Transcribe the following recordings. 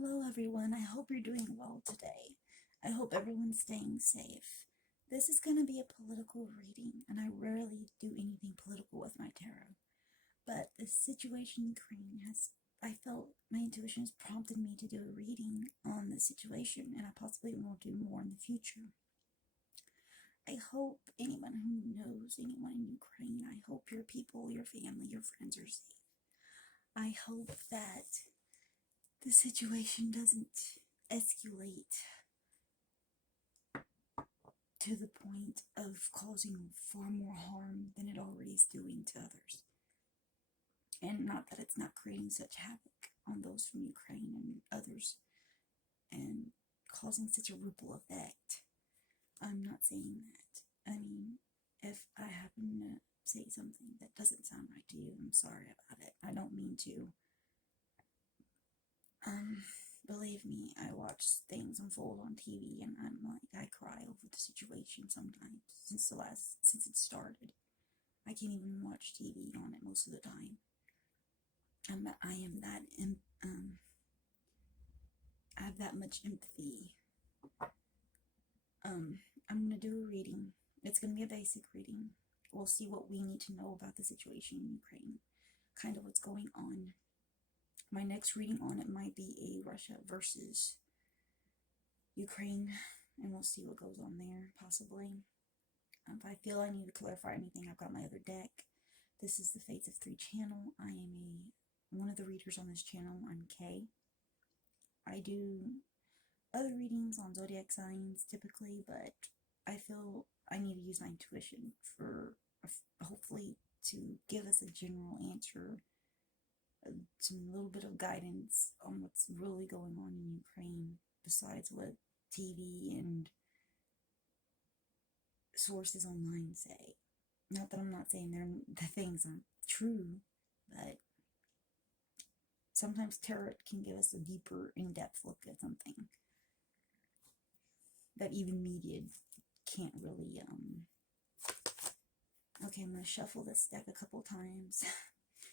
Hello everyone, I hope you're doing well today. I hope everyone's staying safe. This is going to be a political reading, and I rarely do anything political with my tarot. But the situation in Ukraine I felt my intuition has prompted me to do a reading on the situation, and I possibly will do more in the future. I hope anyone who knows anyone in Ukraine, I hope your people, your family, your friends are safe. I hope that the situation doesn't escalate to the point of causing far more harm than it already is doing to others. And not that it's not creating such havoc on those from Ukraine and others and causing such a ripple effect. I'm not saying that. I mean, if I happen to say something that doesn't sound right to you, I'm sorry about it. I don't mean to. Believe me, I watch things unfold on TV and I cry over the situation sometimes since it started. I can't even watch TV on it most of the time. I have that much empathy. I'm gonna do a reading. It's gonna be a basic reading. We'll see what we need to know about the situation in Ukraine, kind of what's going on. My next reading on it might be a Russia versus Ukraine, and we'll see what goes on there, possibly. If I feel I need to clarify anything, I've got my other deck. This is the Fates of 3 channel. I am one of the readers on this channel. I'm Kay. I do other readings on zodiac signs typically, but I feel I need to use my intuition for hopefully to give us a general answer, some little bit of guidance on what's really going on in Ukraine besides what TV and sources online say. Not that I'm not saying the things aren't true, but sometimes tarot can give us a deeper, in-depth look at something that even media can't really, Okay, I'm going to shuffle this deck a couple times.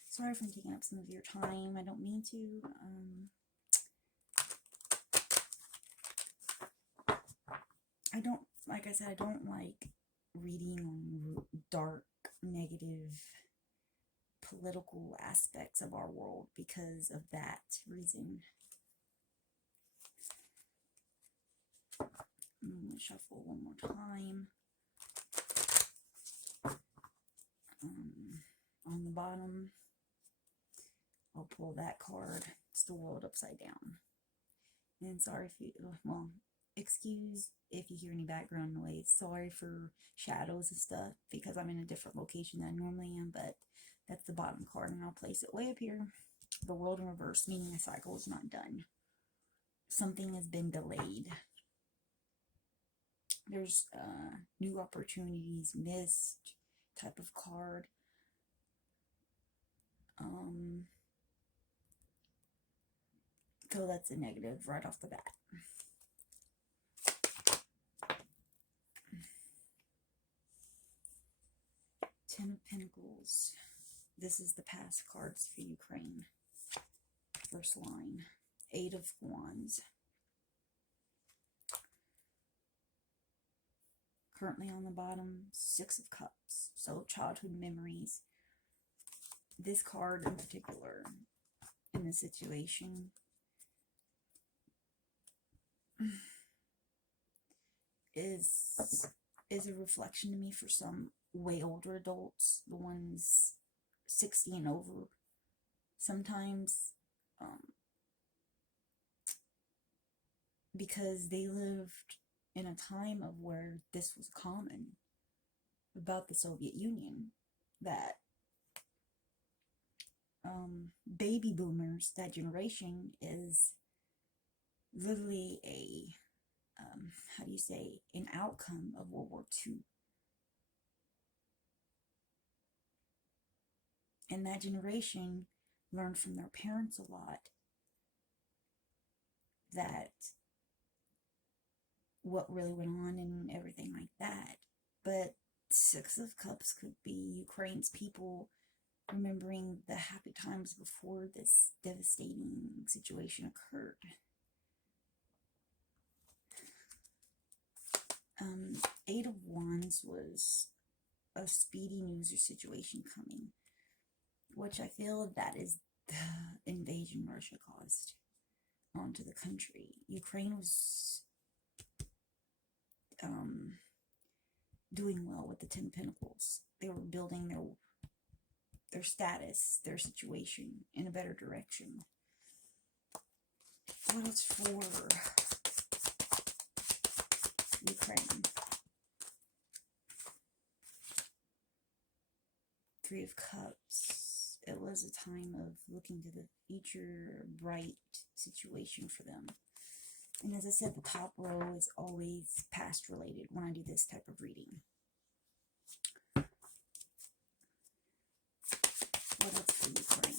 Sorry if I'm taking up some of your time. I don't mean to. Like I said, I don't like reading on dark, negative, political aspects of our world because of that reason. I'm going to shuffle one more time. On the bottom, I'll pull that card. It's the world upside down. And sorry if you, excuse if you hear any background noise. Sorry for shadows and stuff because I'm in a different location than I normally am, but that's the bottom card, and I'll place it way up here. The world in reverse, meaning the cycle is not done. Something has been delayed. There's new opportunities missed type of card. So that's a negative right off the bat. Ten of Pentacles. This is the past cards for Ukraine. First line. 8 of Wands. Currently on the bottom, 6 of Cups. So childhood memories. This card in particular, in this situation, is a reflection to me for some way older adults, the ones 60 and over. Sometimes because they lived in a time of where this was common, about the Soviet Union, that baby boomers, that generation, is literally a an outcome of World War II. And that generation learned from their parents a lot that what really went on and everything like that. But 6 of Cups could be Ukraine's people remembering the happy times before this devastating situation occurred. Eight of Wands was a speedy news or situation coming, which I feel that is the invasion Russia caused onto the country. Ukraine was doing well with the Ten of Pentacles. They were building their status, their situation in a better direction. What else for Ukraine? Three of Cups. It was a time of looking to the future, bright situation for them. And as I said, the top row is always past related when I do this type of reading. What else for Ukraine?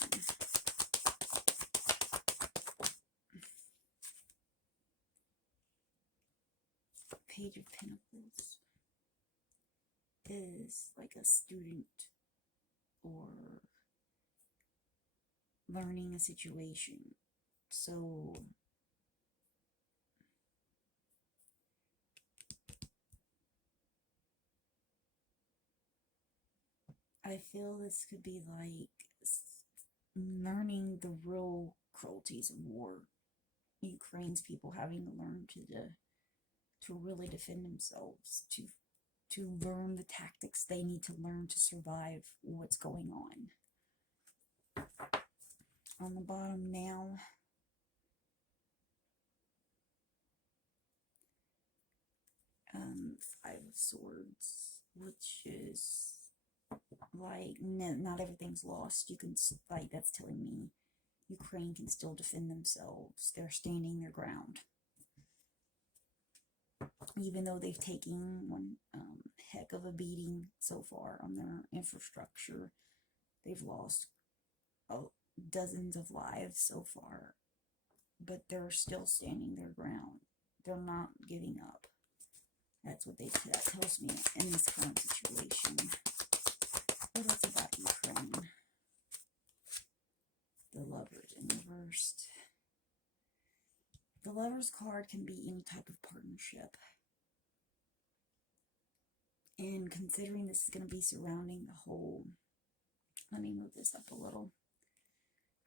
Page of Pentacles is like a student or learning a situation. So I feel this could be like learning the real cruelties of war. Ukraine's people having to learn to really defend themselves, to learn the tactics they need to learn to survive what's going on. On the bottom now, Five of Swords, which is like, no, not everything's lost. You can, like, that's telling me Ukraine can still defend themselves. They're standing their ground. Even though they've taken one heck of a beating so far on their infrastructure, they've lost dozens of lives so far, but they're still standing their ground. They're not giving up. That's what that tells me in this current situation. What else about Ukraine? The Lovers in reversed. The Lovers card can be any type of partnership. And considering this is going to be surrounding the whole, let me move this up a little.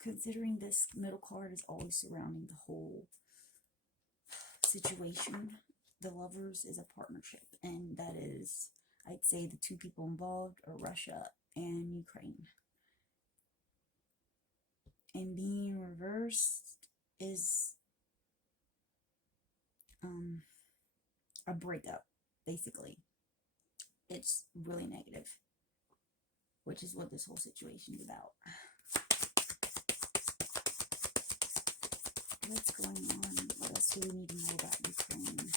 Considering this middle card is always surrounding the whole situation, the Lovers is a partnership. And that is, I'd say the two people involved are Russia and Ukraine. And being reversed is a breakup, basically. It's really negative, which is what this whole situation is about. What's going on? What else do we need to know about Ukraine?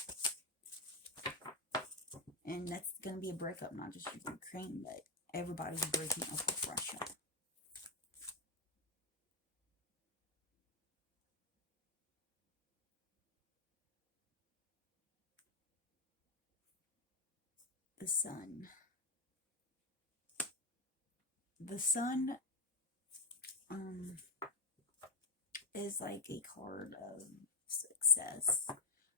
And that's going to be a breakup, not just with Ukraine, but everybody's breaking up with Russia. The Sun. The Sun is like a card of success,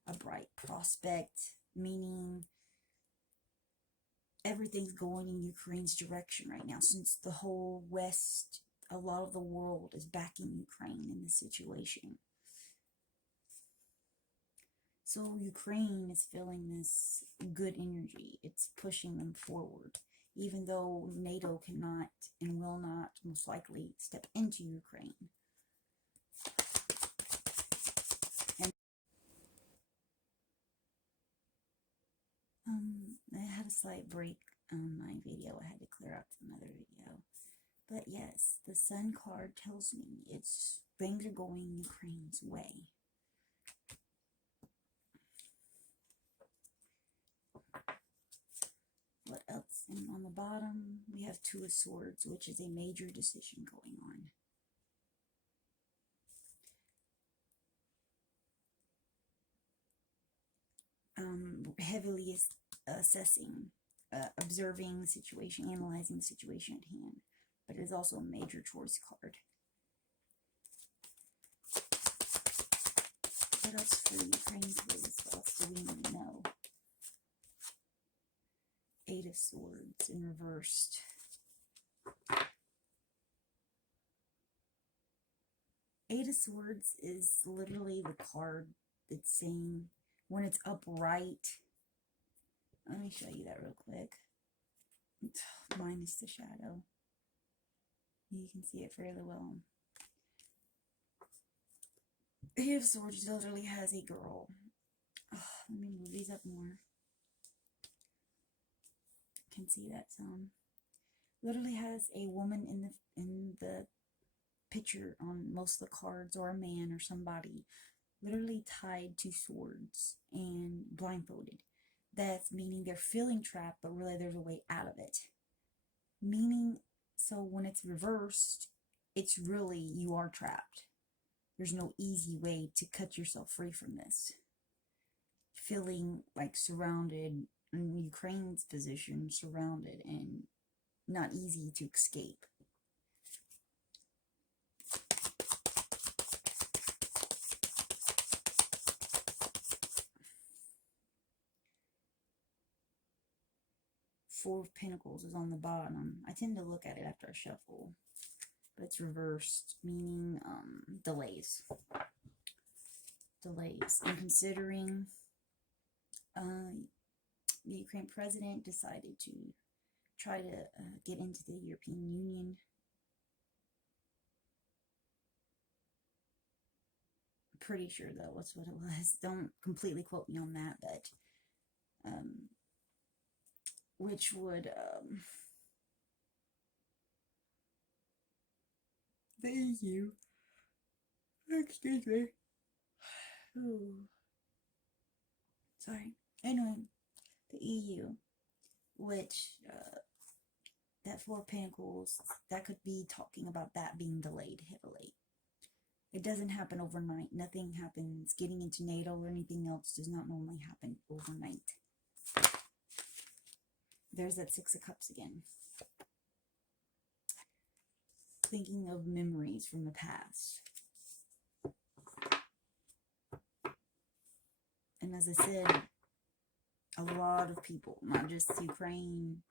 a bright prospect, meaning everything's going in Ukraine's direction right now, since the whole West, a lot of the world is backing Ukraine in this situation. So Ukraine is feeling this good energy. It's pushing them forward, even though NATO cannot and will not most likely step into Ukraine. And I had a slight break on my video. I had to clear out to another video. But yes, the Sun card tells me things are going Ukraine's way. What else? And on the bottom, we have Two of Swords, which is a major decision going on. Heavily assessing, observing the situation, analyzing the situation at hand. But it is also a major choice card. What else for Ukraine, please? What else do we need to know? Eight of Swords in reversed. Eight of Swords is literally the card that's saying when it's upright. Let me show you that real quick. Minus the shadow. You can see it fairly well. Eight of Swords literally has a girl. Oh, let me move these up more. Can see that some. Literally has a woman in the picture on most of the cards, or a man or somebody, literally tied to swords and blindfolded. That's meaning they're feeling trapped, but really there's a way out of it. Meaning, so when it's reversed, it's really you are trapped. There's no easy way to cut yourself free from this. Feeling like surrounded, in Ukraine's position, surrounded and not easy to escape. Four of Pentacles is on the bottom. I tend to look at it after I shuffle, but it's reversed, meaning delays. Delays. And considering the Ukraine president decided to try to get into the European Union. Pretty sure though that's what it was. Don't completely quote me on that, but which would the EU, excuse me, ooh, sorry, anyway, the EU, which that Four of Pentacles, that could be talking about that being delayed heavily. It doesn't happen overnight. Nothing happens. Getting into NATO or anything else does not normally happen overnight. There's that Six of Cups again. Thinking of memories from the past. And as I said, a lot of people, not just Ukraine,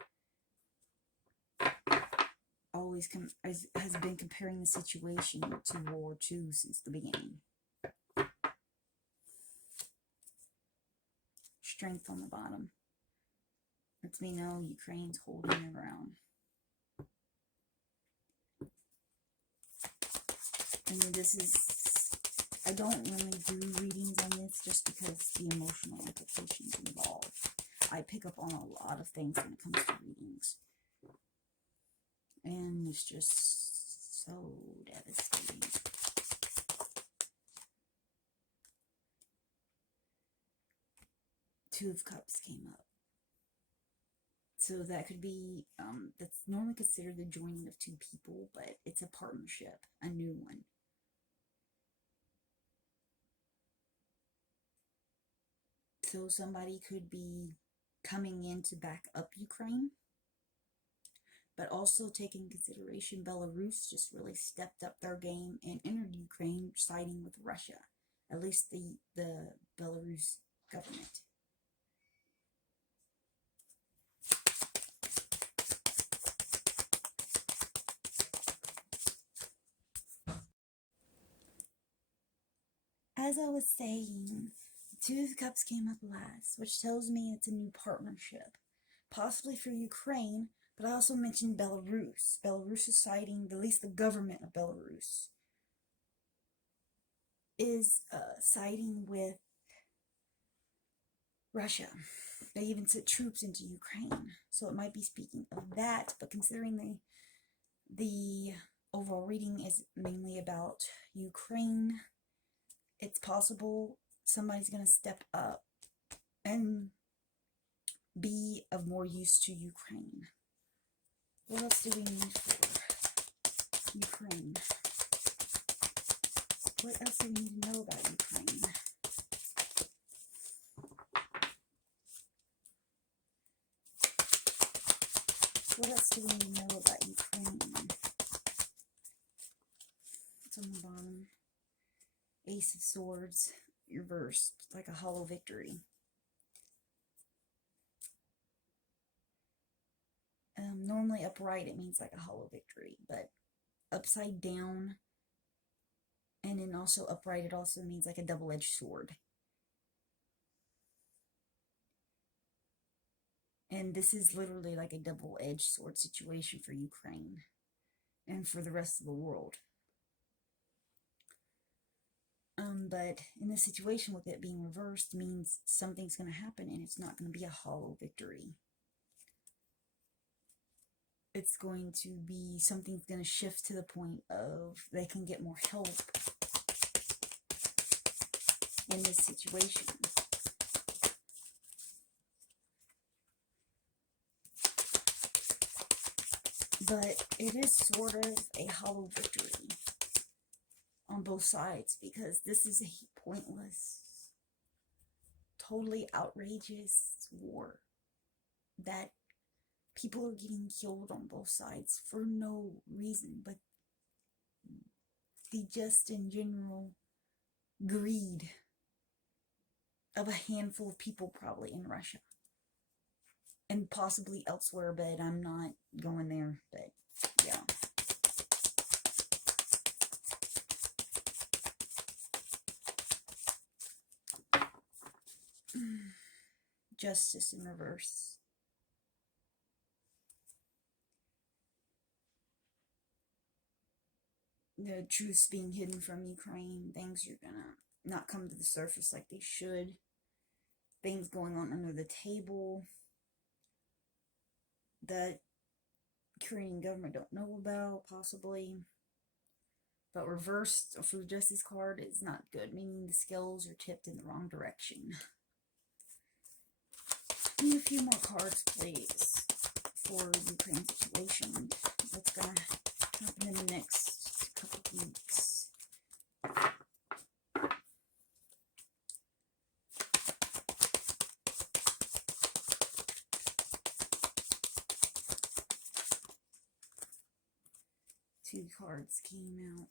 always has been comparing the situation to World War II since the beginning. Strength on the bottom. Lets me know Ukraine's holding their ground. I mean, this is, I don't really do readings on this just because the emotional implications involved. I pick up on a lot of things when it comes to readings. And it's just so devastating. Two of Cups came up. So that could be, that's normally considered the joining of two people, but it's a partnership, a new one. So somebody could be coming in to back up Ukraine, but also take in consideration Belarus just really stepped up their game and entered Ukraine, siding with Russia, at least the Belarus government. As I was saying, Two of Cups came up last, which tells me it's a new partnership, possibly for Ukraine, but I also mentioned Belarus. Belarus is siding, at least the government of Belarus is siding with Russia. They even sent troops into Ukraine, so it might be speaking of that, but considering the overall reading is mainly about Ukraine, it's possible somebody's going to step up and be of more use to Ukraine. What else do we need for Ukraine? What else do we need to know about Ukraine? What else do we need to know about Ukraine? It's on the bottom. Ace of Swords, reversed, like a hollow victory. Normally upright, it means like a hollow victory, but upside down and then also upright, it also means like a double-edged sword. And this is literally like a double-edged sword situation for Ukraine and for the rest of the world. But in this situation, with it being reversed, means something's going to happen and it's not going to be a hollow victory. It's going to be, something's going to shift to the point of they can get more help in this situation. But it is sort of a hollow victory on both sides, because this is a pointless, totally outrageous war that people are getting killed on both sides for no reason but the just in general greed of a handful of people, probably in Russia and possibly elsewhere, but I'm not going there. But yeah, justice in reverse. The truth's being hidden from Ukraine. Things are gonna not come to the surface like they should. Things going on under the table that Ukrainian government don't know about, possibly. But reversed for the justice card is not good, meaning the scales are tipped in the wrong direction. Need a few more cards, please, for Ukraine situation. What's gonna happen in the next couple of weeks? Two cards came out.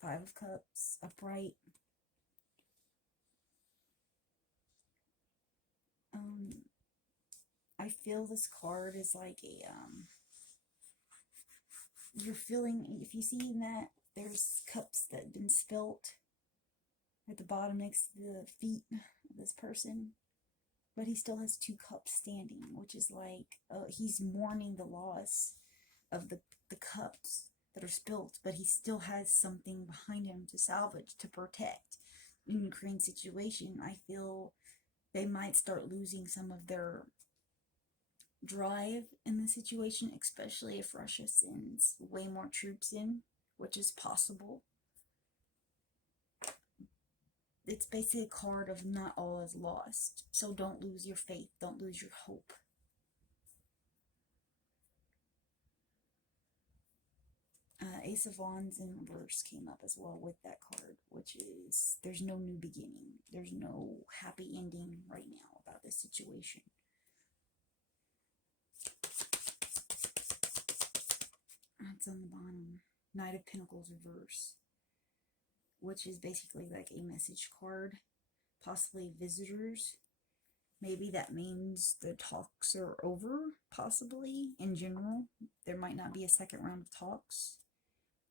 Five of Cups, upright. I feel this card is like a, you're feeling, if you see that there's cups that have been spilt at the bottom next to the feet of this person, but he still has two cups standing, which is like, he's mourning the loss of the cups that are spilt, but he still has something behind him to salvage, to protect. In Ukraine's situation, I feel they might start losing some of their drive in the situation, especially if Russia sends way more troops in, which is possible. It's basically a card of not all is lost, so don't lose your faith, don't lose your hope. Ace of Wands in reverse came up as well with that card, which is there's no new beginning. There's no happy ending right now about this situation. That's on the bottom. Knight of Pentacles reverse, which is basically like a message card, possibly visitors. Maybe that means the talks are over, possibly, in general. There might not be a second round of talks.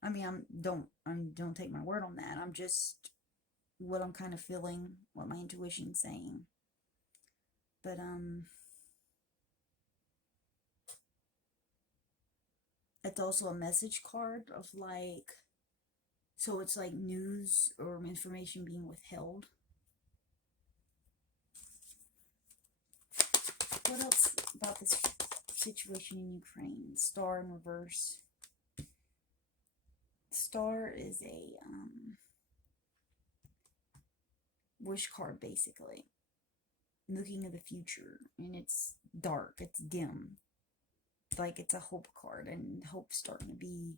I mean, don't take my word on that. I'm just what I'm kind of feeling, what my intuition's saying. But it's also a message card of like, so it's like news or information being withheld. What else about this situation in Ukraine? Star in reverse. Star is a wish card, basically. Looking at the future, and it's dark, it's dim. Like it's a hope card, and hope's starting to be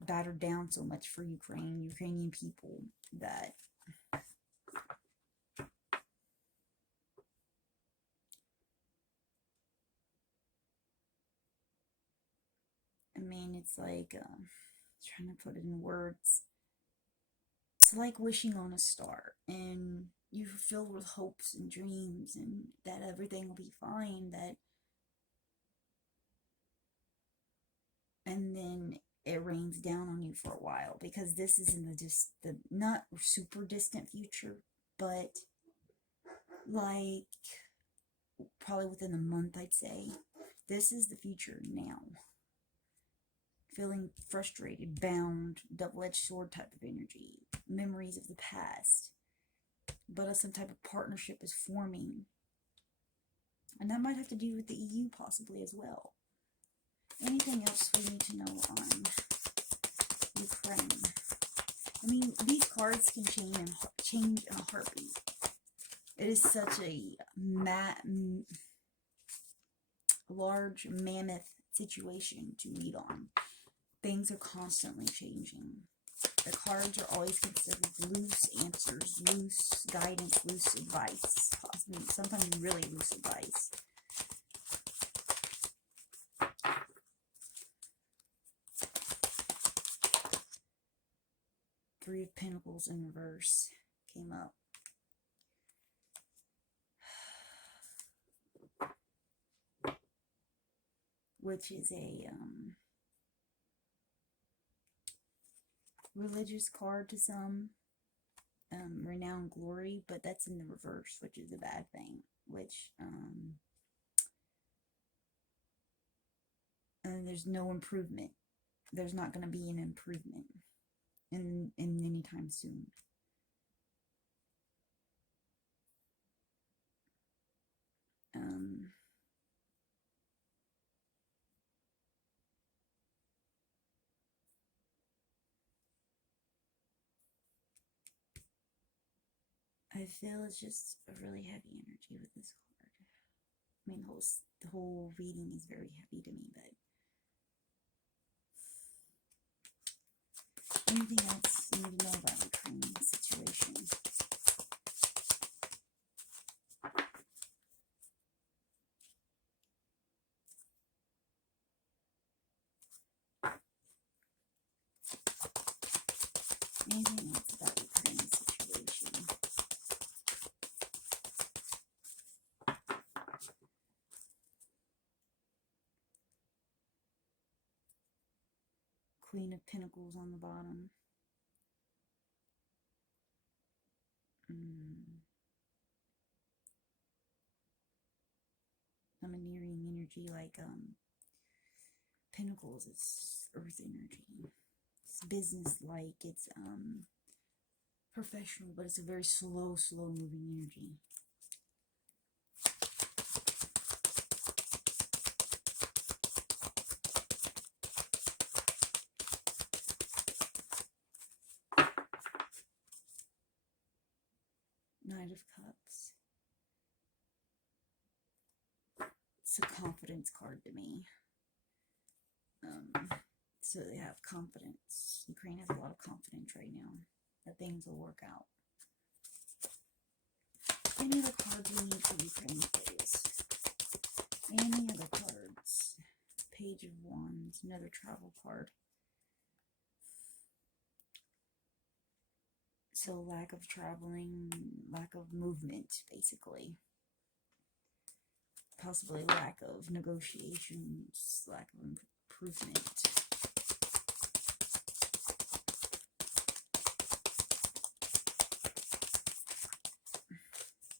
battered down so much for Ukrainian people that I mean, it's like trying to put it in words. it's like wishing on a star, and you're filled with hopes and dreams and that everything will be fine, and then it rains down on you for a while, because this is in the not super distant future, but like probably within a month, I'd say. This is the future now. Feeling frustrated, bound, double-edged sword type of energy, memories of the past, but some type of partnership is forming, and that might have to do with the EU possibly as well. Anything else we need to know on Ukraine? I mean, these cards can change in a heartbeat. It is such a large mammoth situation to read on. Things are constantly changing. The cards are always considered loose answers, loose guidance, loose advice. Sometimes really loose advice. Three of Pentacles in reverse came up. Which is a religious card to some. Renowned glory, but that's in the reverse, which is a bad thing. Which, there's no improvement. There's not going to be an improvement in any time soon. I feel it's just a really heavy energy with this card. I mean, the whole reading is very heavy to me, but anything else you need to know about the Ukrainian situation? Anything else about the Ukrainian situation? Queen of Pentacles on the bottom. Domineering energy, like Pentacles is earth energy. It's business-like, it's professional, but it's a very slow moving energy. Knight of Cups. It's a confidence card to me. So they have confidence. Ukraine has a lot of confidence right now that things will work out. Any other cards we need for Ukraine, please? Any other cards? Page of Wands, another travel card. So lack of traveling, lack of movement, basically. Possibly lack of negotiations, lack of improvement.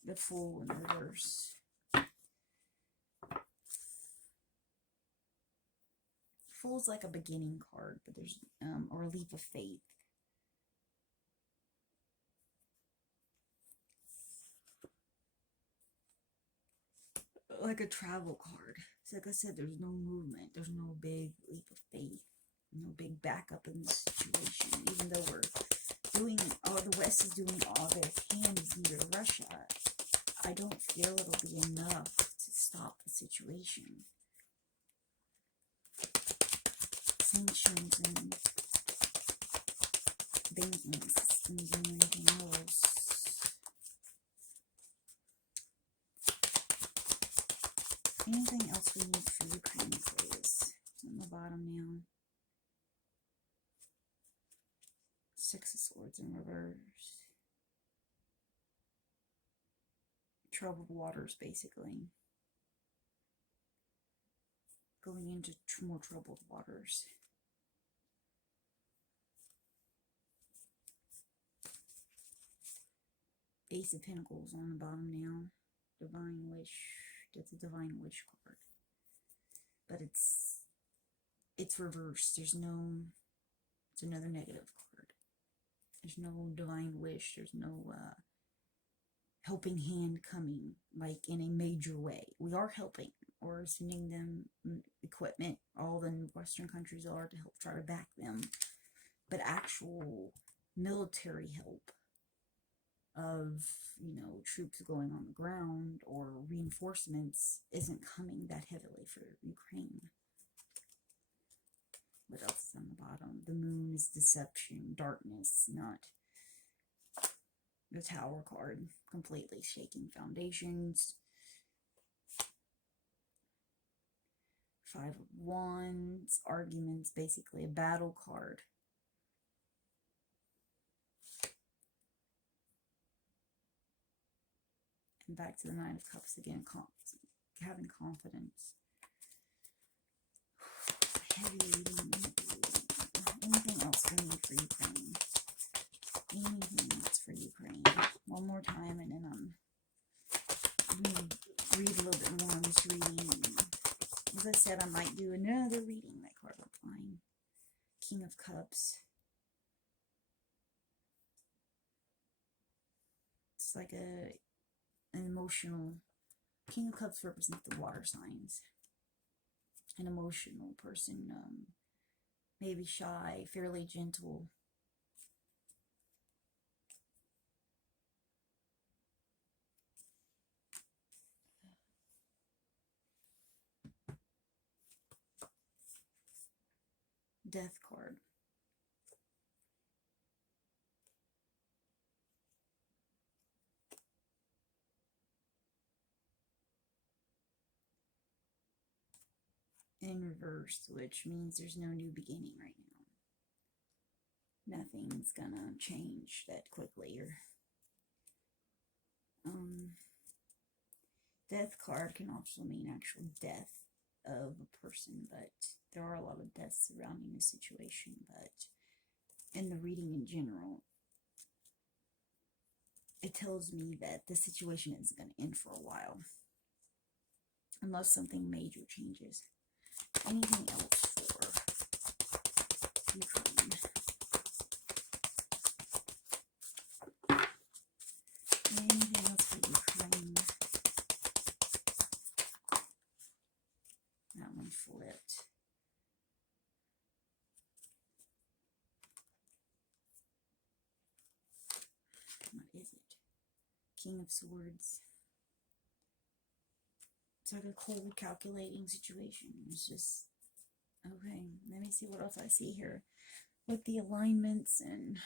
The Fool in reverse. Fool's like a beginning card, but there's or a leap of faith. Like a travel card. So like I said, there's no movement. There's no big leap of faith. No big backup in this situation. Even though the West is doing all they can to beat Russia, I don't feel it'll be enough to stop the situation. Sanctions and banking systems and everything else. Anything else we need for Ukraine, please? On the bottom now. Six of Swords in reverse. Troubled waters, basically. Going into more troubled waters. Ace of Pentacles on the bottom now. Divine Wish. That's a Divine Wish card. But it's reversed. There's no... It's another negative card. There's no Divine Wish. There's no helping hand coming, like in a major way. We are helping. Or sending them equipment. All the Western countries are to help try to back them. But actual military help of, you know, troops going on the ground or reinforcements isn't coming that heavily for Ukraine. What else is on the bottom? The moon is deception, darkness, not the Tower card. Completely shaking foundations. Five of Wands, arguments, basically a battle card. And back to the Nine of Cups again, having confidence. Heavy reading. Anything else we need for Ukraine? Anything else for Ukraine? One more time, and then I'm going to read a little bit more on this reading. As I said, I might do another reading. That card looked fine. King of Cups. It's like an emotional... King of Cups represents the water signs. An emotional person, maybe shy, fairly gentle. Death card. In reverse, which means there's no new beginning right now. Nothing's gonna change that quickly. Or death card can also mean actual death of a person, but there are a lot of deaths surrounding the situation. But in the reading in general, it tells me that the situation isn't going to end for a while, unless something major changes. Anything else for Ukraine? Anything else for Ukraine? That one flipped. What is it? King of Swords. It's like a cold, calculating situation. It's just, okay, let me see what else I see here with the alignments. And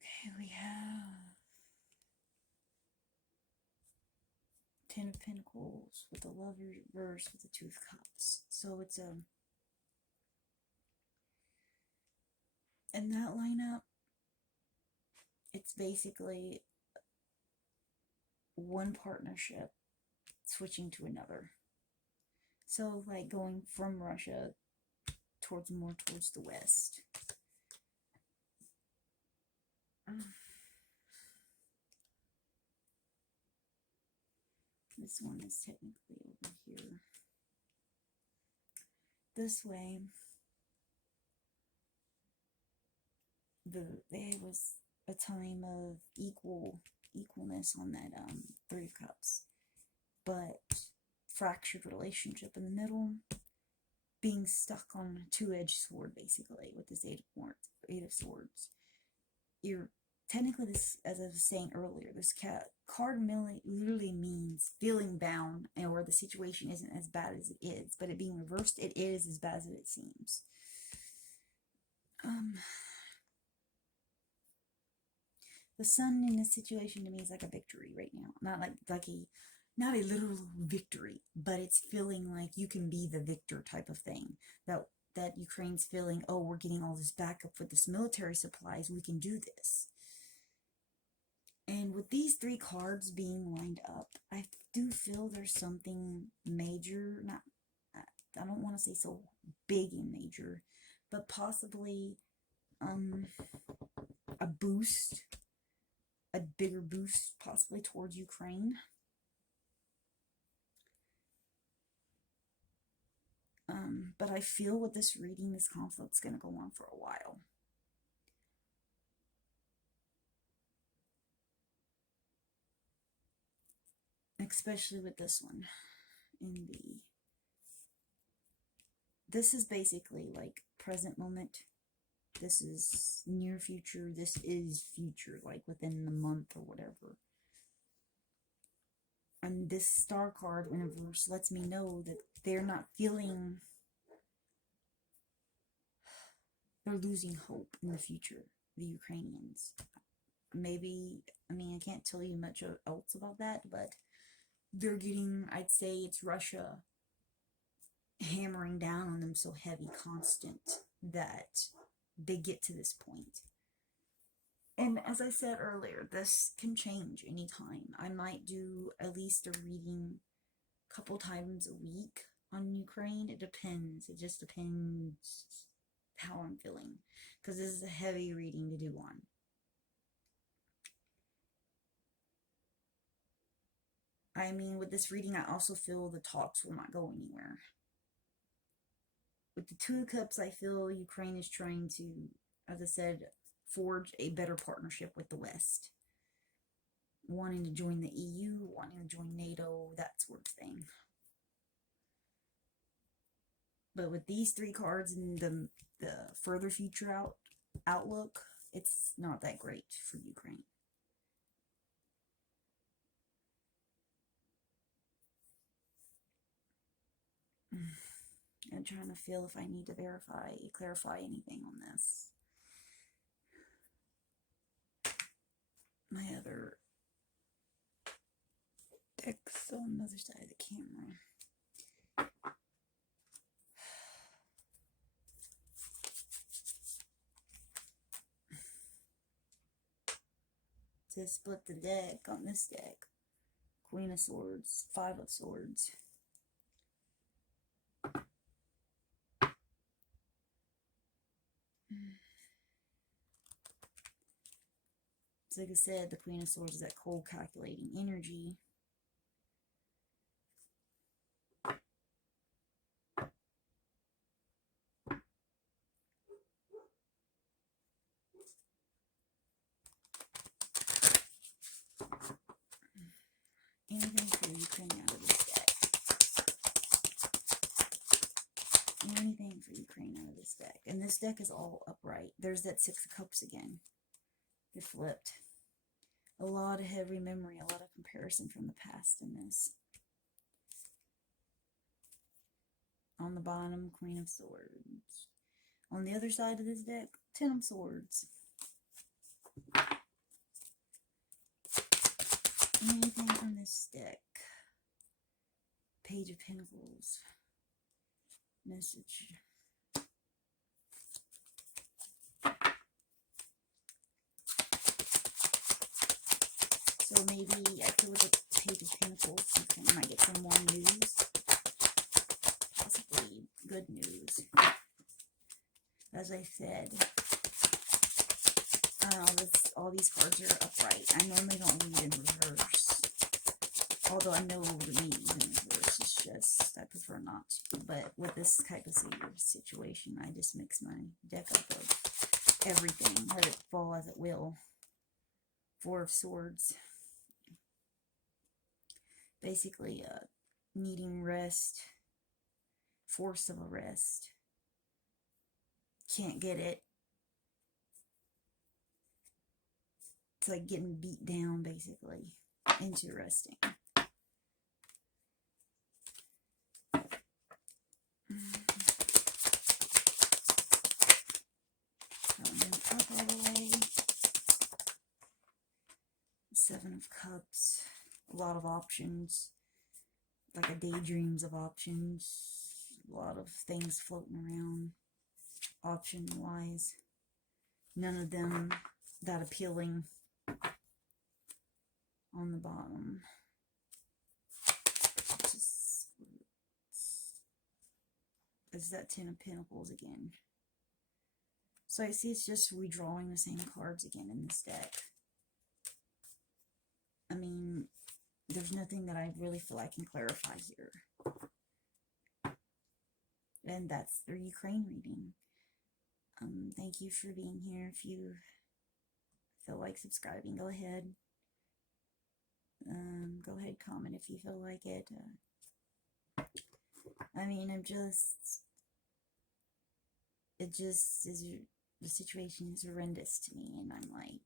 okay, we have Ten of Pentacles with the Lover's reverse with the Two of Cups. So it's in that lineup, it's basically one partnership switching to another. So like going from Russia towards the West. This one is technically over here. This way, there was a time of equalness on that Three of Cups, but fractured relationship in the middle, being stuck on a two-edged sword, basically, with this Eight of Swords. You're technically, this, as I was saying earlier, this card literally means feeling bound, or the situation isn't as bad as it is, but it being reversed, it is as bad as it seems. The sun in this situation to me is like a victory right now. Not a literal victory, but it's feeling like you can be the victor type of thing. That that Ukraine's feeling, oh, we're getting all this backup with this military supplies, we can do this. And with these 3 cards being lined up, I do feel there's something major, not, I don't want to say so big and major, but possibly a boost, a bigger boost possibly towards Ukraine. But I feel with this reading, this conflict's going to go on for a while. Especially with this one. This is basically like present moment. This is near future. This is future, like within the month or whatever. And this star card in reverse lets me know that they're not feeling, they're losing hope in the future, the Ukrainians. Maybe, I mean, I can't tell you much else about that, but they're getting, I'd say it's Russia hammering down on them so heavy, constant, that they get to this point. And as I said earlier, this can change anytime. I might do at least a reading a couple times a week on Ukraine. It depends. It just depends how I'm feeling. Because this is a heavy reading to do on. I mean, with this reading, I also feel the talks will not go anywhere. With the 2 of Cups, I feel Ukraine is trying to, as I said, forge a better partnership with the West. Wanting to join the EU, wanting to join NATO, that sort of thing. But with these 3 cards and the further future outlook, it's not that great for Ukraine. I'm trying to feel if I need to clarify anything on this. My other deck's on the other side of the camera. To split the deck on this deck. Queen of Swords, 5 of Swords. So like I said, the Queen of Swords is that cold, calculating energy. Anything for Ukraine out of this deck. Anything for Ukraine out of this deck. And this deck is all upright. There's that 6 of Cups again. They're flipped. A lot of heavy memory, a lot of comparison from the past in this. On the bottom, Queen of Swords. On the other side of this deck, 10 of Swords. Anything from this deck. Page of Pentacles. Message. So maybe I feel like a Page of Pentacles, you might get some more news. Possibly good news. As I said, all these cards are upright. I normally don't read in reverse. Although I know the meanings in reverse. It's just, I prefer not to. But with this type of situation, I just mix my deck up of everything. Let it fall as it will. 4 of Swords. Basically, needing rest. Force of a rest. Can't get it. It's like getting beat down, basically, into resting. Up all the way. 7 of Cups. A lot of options. Like a daydreams of options. A lot of things floating around. option-wise. None of them that appealing on the bottom. It's that Ten of Pentacles again. So I see it's just redrawing the same cards again in this deck. I mean, there's nothing that I really feel I can clarify here. And that's the Ukraine reading. Thank you for being here. If you feel like subscribing, go ahead. Go ahead, comment if you feel like it. I mean, it just is, the situation is horrendous to me, and I'm like,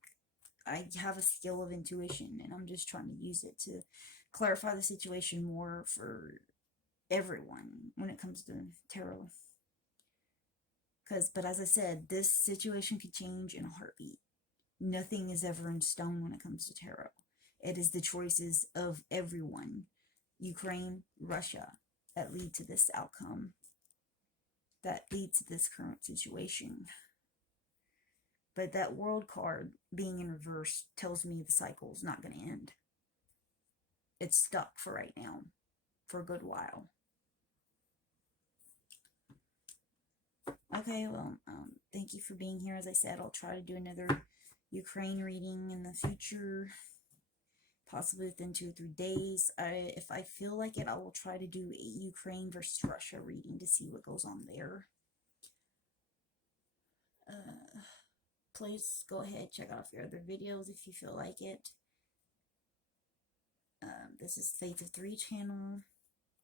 I have a skill of intuition, and I'm just trying to use it to clarify the situation more for everyone when it comes to tarot. But as I said, this situation could change in a heartbeat. Nothing is ever in stone when it comes to tarot. It is the choices of everyone, Ukraine, Russia, that lead to this outcome, that lead to this current situation. But that World card being in reverse tells me the cycle is not going to end. It's stuck for right now, for a good while. Okay, well, thank you for being here. As I said, I'll try to do another Ukraine reading in the future, possibly within 2 or 3 days. If I feel like it, I will try to do a Ukraine versus Russia reading to see what goes on there. Please go ahead, check out your other videos if you feel like it. This is Faith of 3 channel.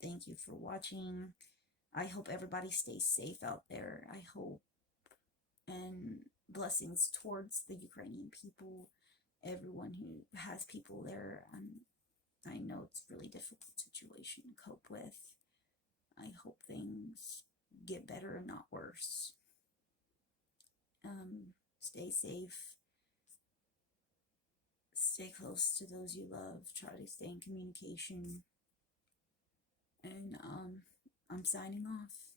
Thank you for watching. I hope everybody stays safe out there. I hope, and blessings towards the Ukrainian people, everyone who has people there. I know it's a really difficult situation to cope with. I hope things get better and not worse. Stay safe. Stay close to those you love. Try to stay in communication. And I'm signing off.